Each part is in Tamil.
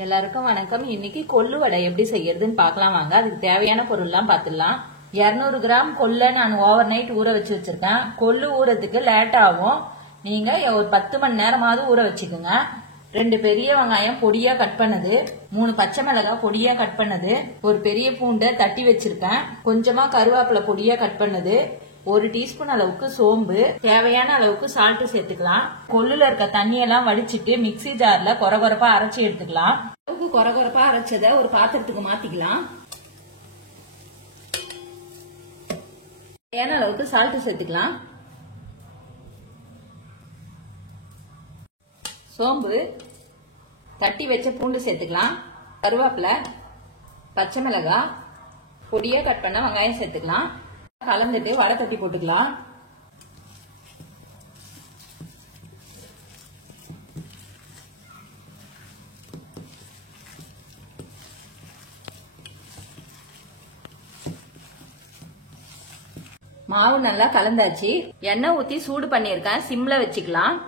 எல்லாருக்கும் வணக்கம். இன்னைக்கு கொள்ளு வடை எப்படி செய்யறதுன்னு பார்க்கலாம் வாங்க. அதுக்கு தேவையான பொருள்லாம் பார்த்துடலாம். 200 கிராம் கொள்ளை நான் ஓவர் நைட் ஊற வச்சிருக்கேன். கொள்ளு ஊறதுக்கு லேட் ஆகும். நீங்க ஒரு 10 மணி நேரமாவது ஊற வச்சுக்கோங்க. 2 பெரிய வெங்காயம் பொடியா கட் பண்ணது, 3 பச்சை மிளகாய் பொடியா கட் பண்ணது, ஒரு பெரிய பூண்டை தட்டி வச்சிருக்கேன், கொஞ்சமா கருவேப்பிலை பொடியா கட் பண்ணது, 1 டீஸ்பூன் அளவுக்கு சோம்பு, தேவையான அளவுக்கு சால்ட் சேர்த்துக்கலாம். கொள்ளுல இருக்க தண்ணியெல்லாம் வடிச்சிட்டு மிக்ஸி ஜார்ல கொரகொரப்பா அரைச்சி எடுத்துக்கலாம். கொரகொரப்பா அரைச்சத ஒரு பாத்திரத்துக்கு மாத்திக்கலாம். தேவையான அளவுக்கு சால்ட் சேர்த்துக்கலாம். சோம்பு, தட்டி வச்ச பூண்டு சேர்த்துக்கலாம். கருவேப்பிலை, பச்சை மிளகாய், பொடியா கட் பண்ண வெங்காயம் சேர்த்துக்கலாம். கலந்துட்டு வடை தட்டி போட்டுக்கலாம். மாவு நல்லா கலந்தாச்சு. எண்ணெய் ஊத்தி சூடு பண்ணிருக்கேன். சிம்ல வச்சுக்கலாம்.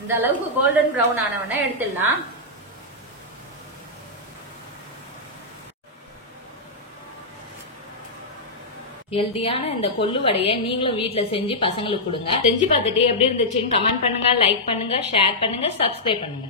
இந்த அளவுக்கு கோல்டன் பிரவுன் ஆனவன எடுத்துடலாம். ஹெல்தியான இந்த கொள்ளு வடையை நீங்களும் வீட்ல செஞ்சு பசங்களுக்கு கொடுங்க. செஞ்சு பார்த்துட்டு எப்படி இருந்துச்சுன்னு கமெண்ட் பண்ணுங்க, லைக் பண்ணுங்க, ஷேர் பண்ணுங்க, சப்ஸ்கிரைப் பண்ணுங்க.